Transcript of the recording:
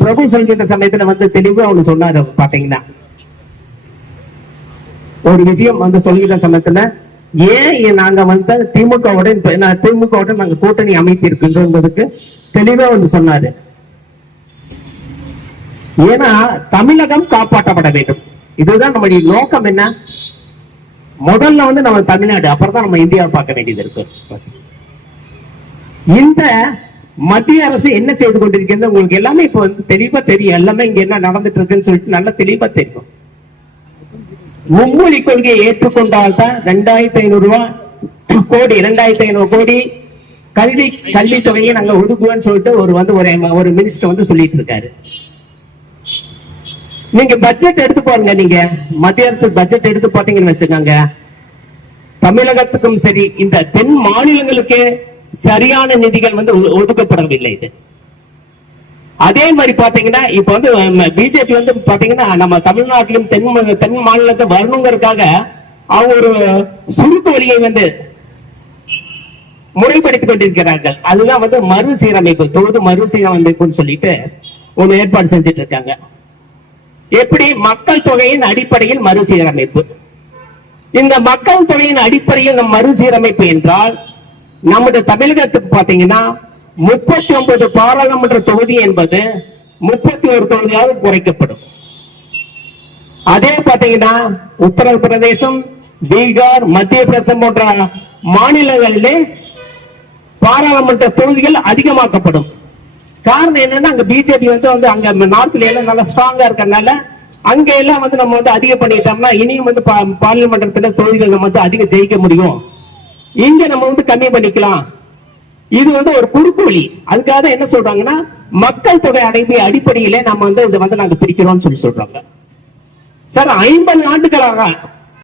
பிரபு சொல்கின்ற சமயத்துல வந்து தெளிவா ஒண்ணு சொன்னாரு. பாத்தீங்கன்னா ஒரு விஷயம் வந்து சொல்கிற சமயத்துல ஏன் நாங்க வந்து திமுகவோட நாங்க கூட்டணி அமைத்து இருக்கின்றோன்றதுக்கு தெளிவா வந்து சொன்னாரு. ஏன்னா தமிழகம் காப்பாற்றப்பட வேண்டும், இதுதான் நம்முடைய நோக்கம். என்ன முதல்ல வந்து நம்ம தமிழ்நாடு, அப்புறம் தான் நம்ம இந்தியாவை பார்க்க வேண்டியது இருக்கு. இந்த மத்திய அரசு என்ன செய்து கொண்டிருக்கிறது உங்களுக்கு எல்லாமே இப்ப வந்து தெளிவா தெரியும். எல்லாமே இங்க என்ன நடந்துட்டு இருக்குன்னு சொல்லிட்டு நல்லா தெளிவா தெரியும். மும்மொழி கொள்கையை ஏற்றுக்கொண்டால்தான் 2500 கோடி 2500 கோடி கல்வித்துறையை நாங்க ஒதுக்குவோம்னு சொல்லிட்டு ஒரு மினிஸ்டர் வந்து சொல்லிட்டு இருக்காரு. நீங்க பட்ஜெட் எடுத்து பாருங்க, நீங்க மத்திய அரசு பட்ஜெட் எடுத்து பாத்தீங்கன்னு வச்சுக்கோங்க, தமிழகத்துக்கும் சரி இந்த தென் மாநிலங்களுக்கு சரியான நிதிகள் வந்து ஒதுக்கப்படவில்லை. இது அதே மாதிரி பாத்தீங்கன்னா இப்ப வந்து பிஜேபி வந்து பாத்தீங்கன்னா நம்ம தமிழ்நாட்டிலும் தென் மாநிலத்தை வரணுங்கிறதுக்காக அவங்க ஒரு சுருக்கு வழியை வந்து முறைப்படுத்திக் கொண்டிருக்கிறார்கள். அதுதான் வந்து மறுசீரமைப்பு, தொகுதி மறுசீரமைப்புன்னு சொல்லிட்டு ஒண்ணு ஏற்பாடு செஞ்சுட்டு இருக்காங்க. எப்படி மக்கள் தொகையின் அடிப்படையில் மறுசீரமைப்பு. இந்த மக்கள் தொகையின் அடிப்படையில் மறுசீரமைப்பு என்றால் நம்முடைய தமிழகத்துக்கு பாத்தீங்கன்னா 39 பாராளுமன்ற தொகுதி என்பது 31 தொகுதியாக குறைக்கப்படும். அதே பாத்தீங்கன்னா உத்தரப்பிரதேசம், பீகார், மத்திய பிரதேசம் போன்ற மாநிலங்களிலே பாராளுமன்ற தொகுதிகள் அதிகமாக்கப்படும். காரணம் என்னன்னா அங்க பிஜேபி வந்து அங்க நார்த்ல எல்லாம் நல்லா ஸ்ட்ராங்கா இருக்கறனால அங்க எல்லாம் வந்து நம்ம வந்து அதிகம் பண்ணிட்டோம்னா இனியும் வந்து பார்லிமெண்டத்துல தொகுதிகள் நம்ம வந்து அதிகம் ஜெயிக்க முடியும். இங்க நம்ம வந்து கம்மி பண்ணிக்கலாம். இது வந்து ஒரு குறுக்கு வழி. அதுக்காக என்ன சொல்றாங்கன்னா மக்கள் தொகை அடிப்படையிலே நம்ம வந்து இதை வந்து நாங்க பிரிக்கிறோம்னு சொல்றாங்க. சார் 50 ஆண்டுகளாக